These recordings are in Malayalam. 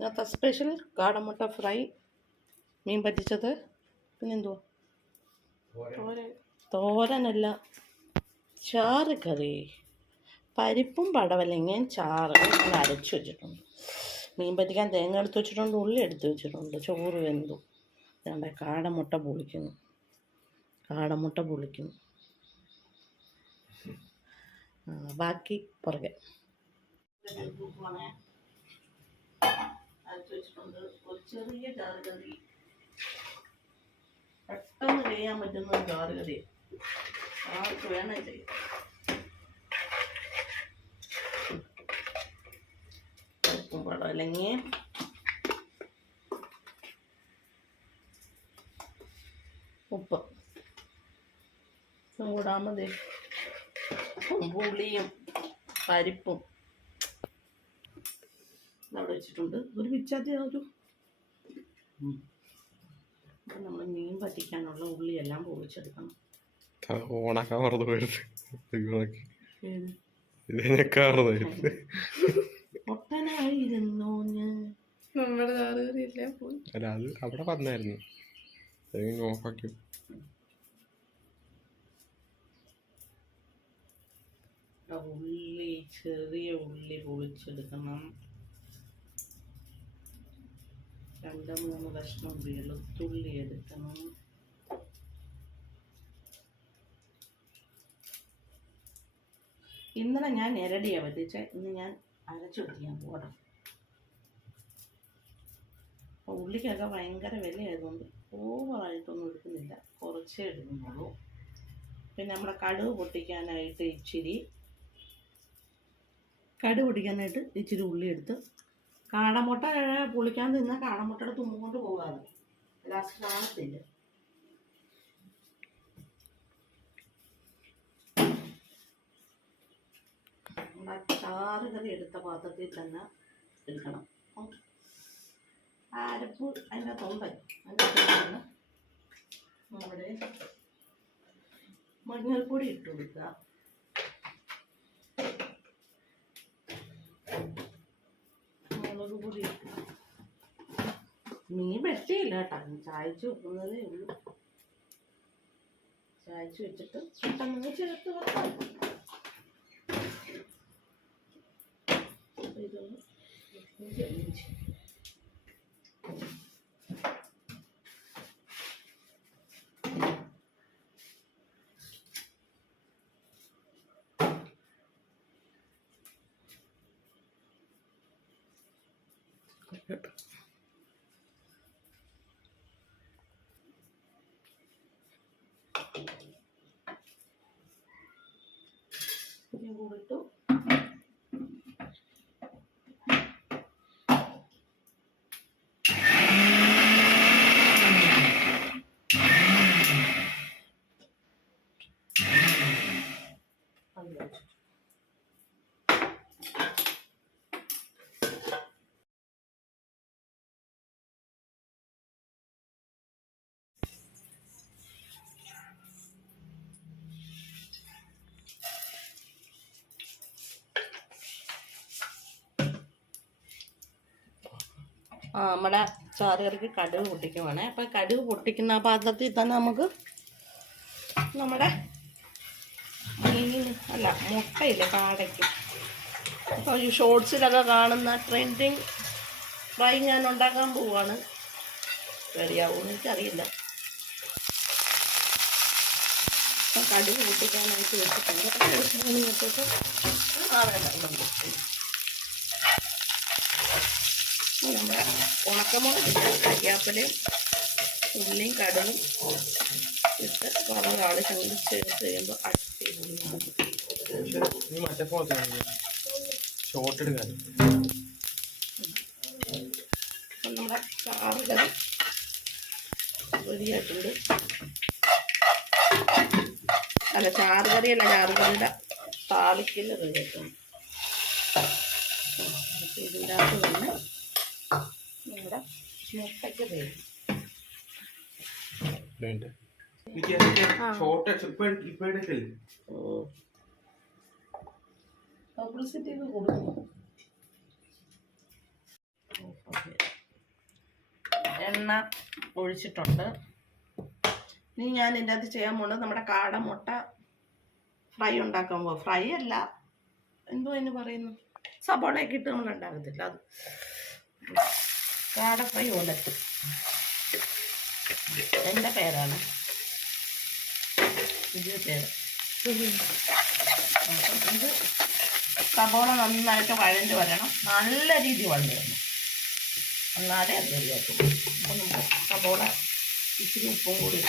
ഇന്നത്തെ സ്പെഷ്യൽ കാടമുട്ട ഫ്രൈ മീൻ പറ്റിച്ചത്. പിന്നെന്തുവാ? തോരനല്ല ചാറ് കറി. പരിപ്പും പടവലങ്ങയും ചാറ് അരച്ചു വെച്ചിട്ടുണ്ട്. മീൻ പറ്റിക്കാൻ തേങ്ങ എടുത്ത് വെച്ചിട്ടുണ്ട് ഉള്ളി എടുത്ത് വെച്ചിട്ടുണ്ട് ചോറ് വെന്തു. ഞാൻ കാടമുട്ട പൊളിക്കുന്നു. കാടമുട്ട പൊളിക്കുന്നു. ബാക്കി പുറകെ. അരച്ച് വെച്ചിട്ടുണ്ട്. ചെറിയ ചാറ് പെട്ടെന്ന് ചെയ്യാൻ പറ്റുന്ന ഒരു ആർക്ക് വേണേ ചെയ്യാം. അല്ലെങ്കിൽ ഉപ്പ്. ദേ പുളിയും പരിപ്പും. അവിടെ വെച്ചിട്ടുണ്ട് ഒരു പിച്ചാത്തി ഒരു അപ്പം നമ്മൾ മീൻ പറ്റിക്കാനുള്ള ഉള്ളിയെല്ലാം പൊളിച്ചെടുക്കണം. ഓണാക്കാൻ മറന്നു പോയത്. ഒട്ടനായിരുന്നു അല്ല അത് അവിടെ വന്നായിരുന്നു. ഓഫാക്കി. ഉള്ളി ചെറിയ ഉള്ളി പൊളിച്ചെടുക്കണം. രണ്ട് മൂന്ന് കഷ്ണം വെളുത്തുള്ളി എടുക്കണം. ഇന്നലെ ഞാൻ ഇരടിയാ പറ്റിച്ച ഇന്ന് ഞാൻ അരച്ചു വെക്കാൻ പോകണം അപ്പോൾ ഉള്ളിക്കൊക്കെ ഭയങ്കര വിലയായതുകൊണ്ട് ഓവറായിട്ടൊന്നും എടുക്കുന്നില്ല. കുറച്ചേ എടുക്കുന്നുള്ളൂ. പിന്നെ നമ്മുടെ കടുവ് പൊട്ടിക്കാനായിട്ട് ഇച്ചിരി കടുവ് പൊട്ടിക്കാനായിട്ട് ഇച്ചിരി ഉള്ളി എടുത്ത് കാടമുട്ട പുളിക്കാൻ തിന്നാൽ കാടമുട്ടയുടെ തുമ്പ് കൊണ്ട് പോകാതെ ലാസ്റ്റ് കാണത്തില്ല ചാറ് കറി എടുത്ത പാത്രത്തിൽ തന്നെ എടുക്കണം. ആ അരപ്പ് അതിന്റെ തൊണ്ടൻ. അതിന്റെ നമ്മുടെ മഞ്ഞൾപ്പൊടി ഇട്ട് കൊടുക്കുക. മുളക് പൊടി മീൻ വെട്ടിയില്ല കേട്ടോ. ചായച്ചു വെക്കുന്നതേ ഉള്ളൂ. ചായച്ചു വെച്ചിട്ട് പെട്ടെന്ന് ചേർത്ത് വെക്കാം. ഇതൊന്ന് ജലിച്ച്. ഇതും നമ്മുടെ ചാറുകറിക്ക് കടുക് പൊട്ടിക്കുവാണേ. അപ്പം കടുക് പൊട്ടിക്കുന്ന പാത്രത്തിൽ തന്നെ നമുക്ക് നമ്മുടെ മീൻ അല്ല മുട്ടയില്ല കാടയ്ക്ക്. അപ്പോൾ ഈ ഷോർട്സിലൊക്കെ കാണുന്ന ട്രെൻഡിങ് ഫ്രൈ ഞാൻ ഉണ്ടാക്കാൻ പോവാണ്. ശരിയാവും എനിക്കറിയില്ല. കടുവ് പൊട്ടിക്കാനായിട്ട് വെച്ചിട്ടുണ്ട്. അപ്പോൾ മൂന്ന് ആ വേണ്ട ഇതുണ്ട്. നമ്മുടെ ഉണക്കമുളക് കരിയാപ്പലയും ഉള്ളിയും കടലും ഇട്ട് കുറവാൾ ചങ്കിച്ചെടുത്ത് കഴിയുമ്പോൾ അടിപൊളിയാണ് നമ്മുടെ ചാറ് കറി റെഡിയായിട്ടുണ്ട് അല്ല ചാറ് കറിയല്ല ചാറ് കറിയുടെ താളിക്കൽ റെഡിയായിട്ടുണ്ട് ഇതിന്റെ അകത്ത് തന്നെ മുട്ടയ്ക്ക് പബ്ലിസിറ്റി. എണ്ണ ഒഴിച്ചിട്ടുണ്ട്. ഇനി ഞാൻ ഇതിന്റെ അകത്ത് ചെയ്യാൻ പോകുന്നത് നമ്മുടെ കാട മുട്ട ഫ്രൈ ഉണ്ടാക്കാൻ പോകും ഫ്രൈ അല്ല. എന്തോ അതിന് പറയുന്നു. സബോളയൊക്കെ ഇട്ട് നമ്മൾ ഉണ്ടാകത്തില്ല അത് കാട ഫ്രൈ ഒലത്ത് എന്റെ പേരാണ്. ഇത് പേര്. ഇത് സബോള നന്നായിട്ട് വഴഞ്ഞ് വരണം. നല്ല രീതിയിൽ വഴഞ്ഞ് വരണം. എന്നാലേ അത് റെഡിയാക്കും. അപ്പം നമുക്ക് സബോള ഇച്ചിരി ഉപ്പും കൂടി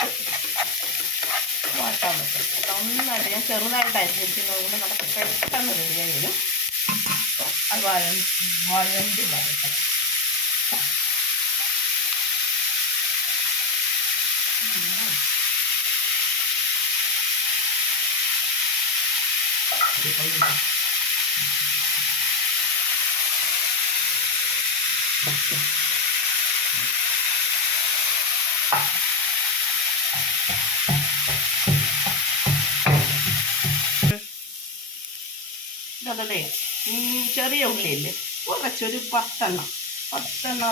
നന്നായിട്ട് ഞാൻ ചെറുതായിട്ട് അരിഞ്ഞിരിക്കുന്നത് കൊണ്ട് നമുക്ക് പെട്ടെന്ന് റെഡിയായി വരും. അത് വഴഞ്ഞ് വഴഞ്ഞ് വരട്ടെ അതല്ലേ ചെറിയ ഉള്ളിയില്ലേ? കുറച്ചൊരു പത്തെണ്ണം. പത്തെണ്ണം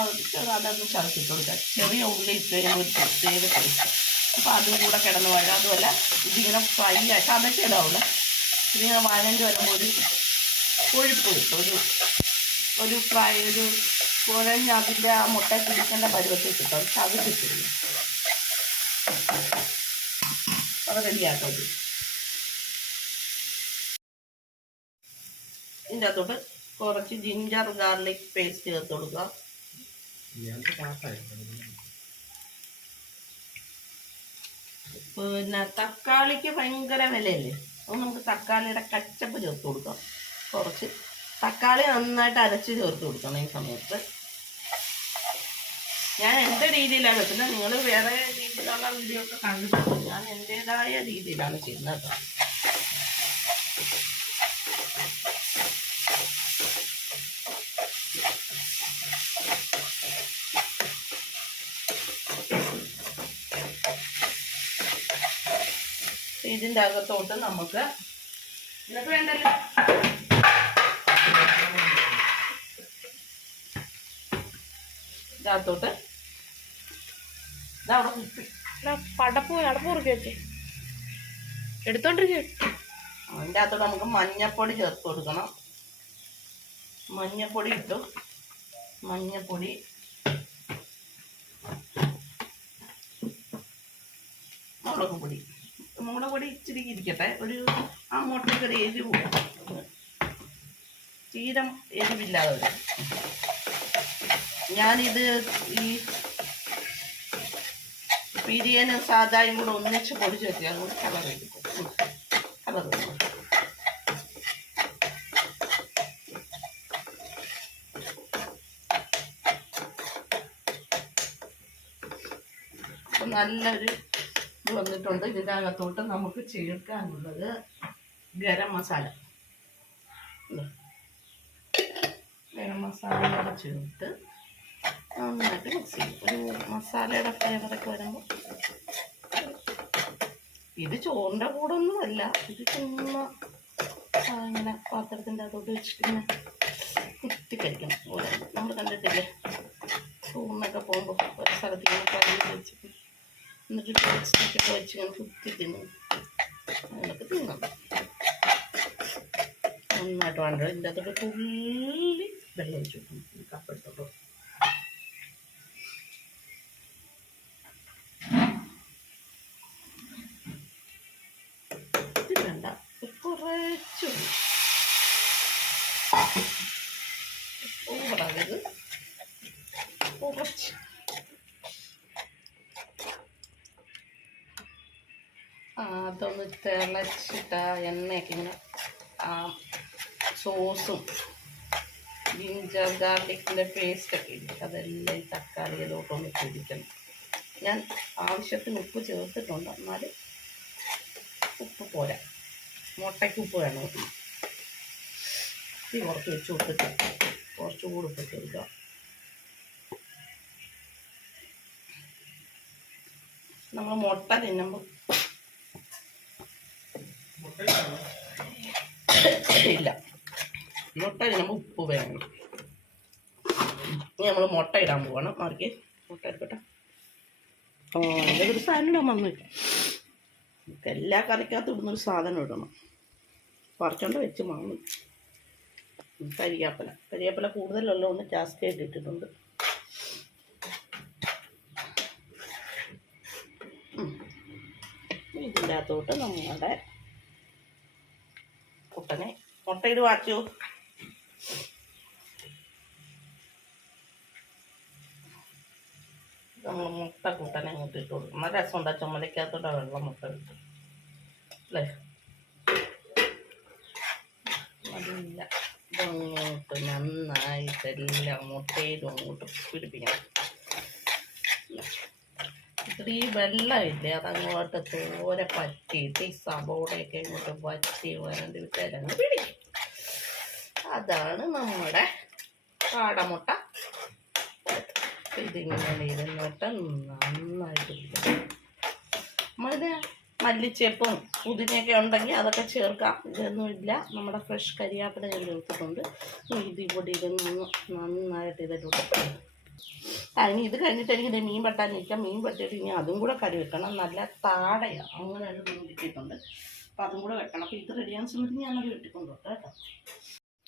അതൊന്ന് ചതച്ചിട്ട് കൊടുക്കുക ചെറിയ ഉള്ളി ഇട്ട് കഴിയുമ്പോൾ ഒരു പ്രത്യേക ടേസ്റ്റ് അപ്പോൾ അതും കൂടെ കിടന്ന് വഴ അതുമല്ല ഇതിങ്ങനെ ഫ്രൈ ആയി. ചതച്ചിടാവില്ല ഇതിങ്ങനെ വഴഞ്ഞ് വരുമ്പോൾ ഒരു കൊഴുപ്പ് കിട്ടും ഒരു ഒരു ഫ്രൈ ഒരു കുഴഞ്ഞ് അതിന്റെ ആ മുട്ട പിടിക്കേണ്ട പരുവത്തിൽ കിട്ടും. പക്ഷെ അത് റെഡിയാക്കാം ഇത്. ഇതിന്റെ അകത്തോട്ട് കുറച്ച് ജിഞ്ചർ ഗാർലിക് പേസ്റ്റ് ചേർത്ത് കൊടുക്കുക. പിന്നെ തക്കാളിക്ക് ഭയങ്കര വിലയല്ലേ? അപ്പോൾ നമുക്ക് തക്കാളിയുടെ കച്ചപ്പ് ചേർത്ത് കൊടുക്കാം. കുറച്ച് തക്കാളി നന്നായിട്ട് അരച്ച് ചേർത്ത് കൊടുക്കണം ഈ സമയത്ത്. ഞാൻ എന്റെ രീതിയിലാണ് വെക്കുന്നത്. നിങ്ങൾ വേറെ രീതിയിലുള്ള വീഡിയോ ഒക്കെ കണ്ടിട്ടുണ്ട് ഞാൻ എന്റേതായ രീതിയിലാണ് ചെയ്യുന്നത് കേട്ടോ. ഇതിന്റെ അകത്തോട്ട് നമുക്ക് ഇതൊക്കെ വേണ്ടല്ലോ. ഇതിനകത്തോട്ട് ഇതവിടെ കുപ്പി. പടപ്പ് അടപ്പ് കുറുക്കി വെച്ചേ. എടുത്തോണ്ടിരിക്കേ. അതിന്റെ അകത്തോട്ട് നമുക്ക് മഞ്ഞപ്പൊടി ചേർത്ത് കൊടുക്കണം. മഞ്ഞപ്പൊടി ഇട്ടു. മഞ്ഞപ്പൊടി. മുളക് പൊടി. പൊടി ഇച്ചിരി ഇരിക്കട്ടെ. ഒരു ആ മുട്ടയ്ക്ക് ഒരു എരിവ് തീരം എരിവില്ലാതെ ഞാനിത് ഈ ബിരിയാണി സാധായും കൂടെ ഒന്നിച്ച് പൊടിച്ച് വെക്കുക അതുകൊണ്ട് കളർ എടുക്കും കളർ നല്ലൊരു വന്നിട്ടുണ്ട്. ഇതിനകത്തോട്ട് നമുക്ക് ചേർക്കാനുള്ളത് ഗരം മസാല. ഗരം മസാല ചേർത്ത് നന്നായിട്ട് മിക്സ് ചെയ്യും. ഒരു മസാലയുടെ ഫ്ലേവറൊക്കെ വരുമ്പോൾ ഇത് ചോറിന്റെ കൂടെ ഒന്നുമല്ല ഇത് ചുമ്മാ ഇങ്ങനെ പാത്രത്തിന്റെ അതോട്ട് വെച്ചിട്ട് ഇങ്ങനെ കുത്തി കഴിക്കണം. നമ്മൾ കണ്ടിട്ടില്ലേ? ചോറിനൊക്കെ പോകുമ്പോൾ ഒരു സ്ഥലത്ത് വെച്ചിട്ട് എന്നിട്ട് ടേസ്റ്റൊക്കെ വെച്ച് ഇങ്ങനെ കുത്തി തിന്നും. അങ്ങനെയൊക്കെ തിന്നണം നന്നായിട്ട് വേണ്ട ഇതിന്റെ അകത്തോട്ട് തുള്ളി വെള്ളം ഒഴിച്ചു കൊടുക്കണം. കപ്പെടുത്തോട്ടോ ഇത് വേണ്ട. കുറച്ച് ഓവറാകരുത് കുറച്ച് ആ, അതൊന്ന് തിളച്ചിട്ട് ആ എണ്ണയൊക്കെ ഇങ്ങനെ ആ സോസും ജിഞ്ചർ ഗാർലിക്കിന്റെ പേസ്റ്റൊക്കെ ഇല്ലേ അതെല്ലാം ഈ തക്കാളി തക്കാളിയിലോട്ടൊന്ന് പിടിക്കണം. ഞാൻ ആവശ്യത്തിന് ഉപ്പ് ചേർത്തിട്ടുണ്ട്. എന്നാലും ഉപ്പ് പോരാ. മുട്ടയ്ക്ക് ഉപ്പ് വേണം തീ കുറച്ച് വെച്ച് കൊടുത്തിട്ട് കുറച്ചുകൂടി ഉപ്പ് ചേർക്കുക നമ്മൾ മുട്ട തിന്നുമ്പോൾ ഇല്ല. മുട്ട നമ്മൾ ഉപ്പ് വേണം. ഇനി നമ്മൾ മുട്ട ഇടാൻ പോകണം മാർക്ക് മുട്ട എടുക്കട്ടെ. ഓ അതിന്റെ ഒരു സാധനം ഇടാൻ വന്നു. നമുക്ക് എല്ലാ കറിക്കകത്തും ഇടുന്നൊരു സാധനം ഇടണം. പറിച്ചോണ്ട് വെച്ച് മാങ്ങും. കരിയാപ്പല. കരിയാപ്പല കൂടുതലുള്ള ഒന്ന് ജാസ്തിയായിട്ട് ഇട്ടിട്ടുണ്ട്. ഇതിന്റെ അകത്തോട്ട് നമ്മുടെ കുട്ടനെ മുട്ടയിട്ട് വാച്ചു നമ്മൾ മുട്ട കൂട്ടാൻ അങ്ങോട്ട് ഇട്ട് കൊടുക്കും. നല്ല രസം ഉണ്ടാ ചുമലക്കകത്തോടെ വെള്ളം മുട്ട കിട്ടും അല്ലേ? അതില്ല ഇതങ്ങോട്ട് നന്നായിട്ടെല്ലാം മുട്ടയിലും അങ്ങോട്ട് പിടിപ്പിക്കണം ഇത്തിരി വെള്ളമില്ലേ? അതങ്ങോട്ട് തോരെ പറ്റിയിട്ട് ഈ സബോളയൊക്കെ ഇങ്ങോട്ട് വറ്റി വരണ്ട് വിട്ടേരങ്ങ് പിടി. അതാണ് നമ്മുടെ കാടമുട്ട. ഇതിങ്ങനെ ഇരുന്നിട്ട് നന്നായിട്ട്. നമ്മളിത് മല്ലിച്ചേപ്പും പുതിനയൊക്കെ ഉണ്ടെങ്കിൽ അതൊക്കെ ചേർക്കാം. ഇതൊന്നുമില്ല. നമ്മുടെ ഫ്രഷ് കരിയാപ്പില ഞാൻ ചേർത്തിട്ടുണ്ട്. ഇത് ഇവിടെ ഇരുന്ന് നന്നായിട്ട് ഇതിലൂടെ ഇനി ഇത് കഴിഞ്ഞിട്ട് എനിക്ക് മീൻ വെട്ടാൻ നിൽക്കാം മീൻ വെട്ടിയിട്ട് ഇനി അതും കൂടെ കറി വെക്കണം. നല്ല താടയാണ് അങ്ങനെ ഒരു മീൻ കിട്ടിയിട്ടുണ്ട്. അപ്പം അതും കൂടെ വെക്കണം. അപ്പോൾ ഇത് റെഡിയാൻ സമയത്ത് ഞാനത് വെട്ടിക്കൊണ്ട് വെക്കാം കേട്ടോ.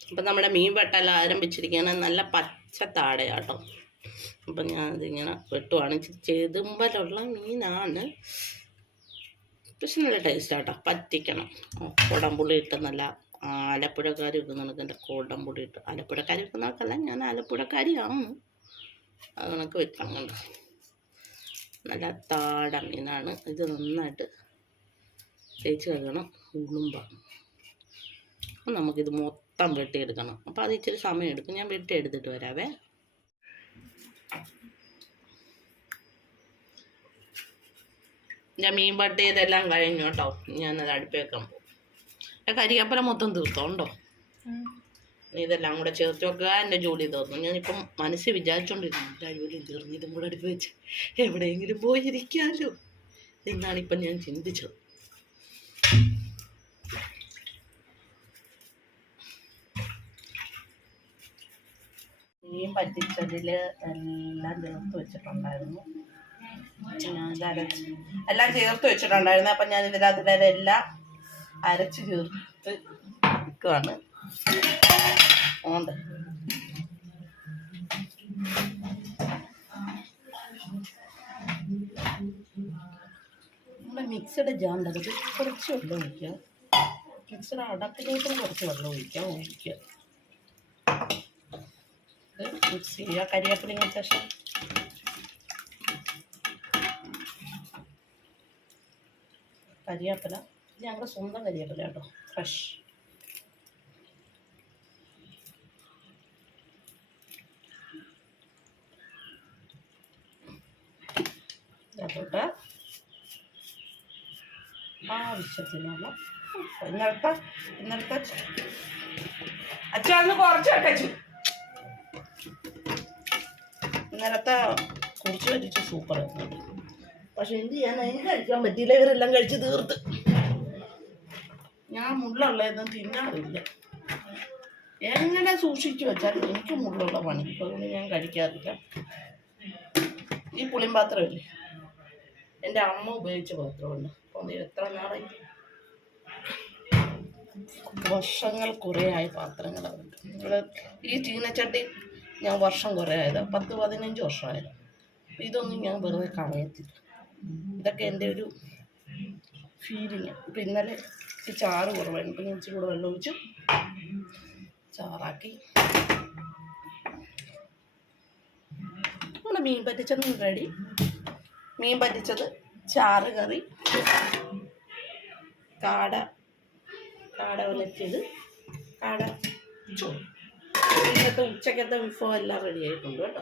അപ്പം നമ്മുടെ മീൻ പെട്ടല്ല ആരംഭിച്ചിരിക്കുകയാണ്. നല്ല പച്ച താടയാട്ടോ. അപ്പം ഞാനതിങ്ങനെ വെട്ടുവാണ്. ചെതുമ്പലുള്ള മീനാണ്. പക്ഷെ നല്ല ടേസ്റ്റ് ആട്ടോ. പറ്റിക്കണം. കുടംപുളി ഇട്ട് നല്ല ആലപ്പുഴക്കാരി വെക്കുന്നുണ്ട് എന്റെ കുടംപുളി ഇട്ട് ആലപ്പുഴക്കാരി വെക്കുന്നവർക്കല്ല ഞാൻ ആലപ്പുഴക്കാരിയാണ്. അത് കണക്ക് വെക്കണം കണ്ടോ. നല്ല താടൻ ഇതാണ്. ഇത് നന്നായിട്ട് തേച്ച് കഴുകണം. ഉളുമ്പ. അപ്പം നമുക്കിത് മൊത്തം വെട്ടിയെടുക്കണം. അപ്പോൾ അത് ഇച്ചിരി സമയം എടുക്കും. ഞാൻ വെട്ടിയെടുത്തിട്ട് വരാവേ. ഞാൻ മീൻ പട്ടിയതെല്ലാം കഴിഞ്ഞു കേട്ടോ. ഞാനത് അടുപ്പേക്കാൻ പോകും. കരിയാപ്പല മൊത്തം തീർത്തോണ്ടോ ഇതെല്ലാം കൂടെ ചേർത്ത് വെക്കുക എന്റെ ജോലി തീർന്നു ഞാനിപ്പം മനസ്സിൽ വിചാരിച്ചോണ്ടിരുന്നു എല്ലാ ജോലിയും തീർന്നു. ഇതും കൂടെ അടുപ്പ് വെച്ച് എവിടെയെങ്കിലും പോയിരിക്കാമല്ലോ എന്നാണ് ഇപ്പം ഞാൻ ചിന്തിച്ചത്. മീൻ പറ്റിച്ചതിൽ എല്ലാം ചേർത്ത് വെച്ചിട്ടുണ്ടായിരുന്നു. എല്ലാം ചേർത്ത് വെച്ചിട്ടുണ്ടായിരുന്നു. അപ്പം ഞാൻ ഇതിനകത്ത് എല്ലാം അരച്ച് ചേർത്ത് വെക്കുകയാണ് ഓണ്ട് നമ്മുടെ മിക്സഡ് ജാണ്ടത് കുറച്ച് വെള്ളം ഒഴിക്കുക. മിക്സഡ് അടപ്പിലേക്കും കുറച്ച് വെള്ളം ഒഴിക്കുക ഒഴിക്കുക. മിക്സ് ചെയ്യുക. കരിവേപ്പിലയും ശേഷം കരിവേപ്പില. ഞങ്ങളുടെ സ്വന്തം കരിവേപ്പില കേട്ടോ. ഫ്രഷ് അതോട്ട് ആവശ്യത്തിനുള്ള. ഇന്നലത്തെ ഇന്നലത്തെ അച്ഛൻ അന്ന് കുറച്ച് വെച്ചു ഇന്നലത്തെ കുറിച്ച് വെച്ചിട്ട് സൂപ്പർ പക്ഷെ എന്ത് ചെയ്യാൻ അതിന് കഴിക്കാൻ പറ്റിയില്ല. ഇവരെല്ലാം കഴിച്ച് തീർത്ത്. ഞാൻ മുള്ളുള്ളതൊന്നും തിന്നാറില്ല. എങ്ങനെ സൂക്ഷിച്ചു വെച്ചാൽ എനിക്ക് മുള്ളുള്ള പണി. അതുകൊണ്ട് ഞാൻ കഴിക്കാറില്ല. ഈ പുളിയും പാത്രമില്ലേ? എന്റെ അമ്മ ഉപയോഗിച്ച പാത്രമുണ്ട് അപ്പോൾ എത്ര നാളായി? വർഷങ്ങൾ കുറേ ആയ പാത്രങ്ങളാണ് ഇവിടെ ഈ ചീനച്ചട്ടി ഞാൻ വർഷം കുറേ ആയത്. പത്ത് പതിനഞ്ച് വർഷമായത്. ഇതൊന്നും ഞാൻ വെറുതെ കളയത്തില്ല. ഇതൊക്കെ എന്റെ ഒരു ഫീലിങ് ഇപ്പം ഇന്നലെ ഈ ചാറ് കുറവായിരുന്നു. ഇപ്പം ഞാൻ ഇച്ചിരി കൂടെ വെള്ളം ഒഴിച്ചു ചാറാക്കി. നമ്മുടെ മീൻ പറ്റിച്ചെന്ന് റെഡി മീൻ പറ്റിച്ചത് ചാറ് കറി കാട കാട ഉലച്ചത് കാട ചോറ് ഇന്നത്തെ ഉച്ചക്കത്തെ വിഭവം എല്ലാം റെഡി ആയിട്ടുണ്ട് കേട്ടോ.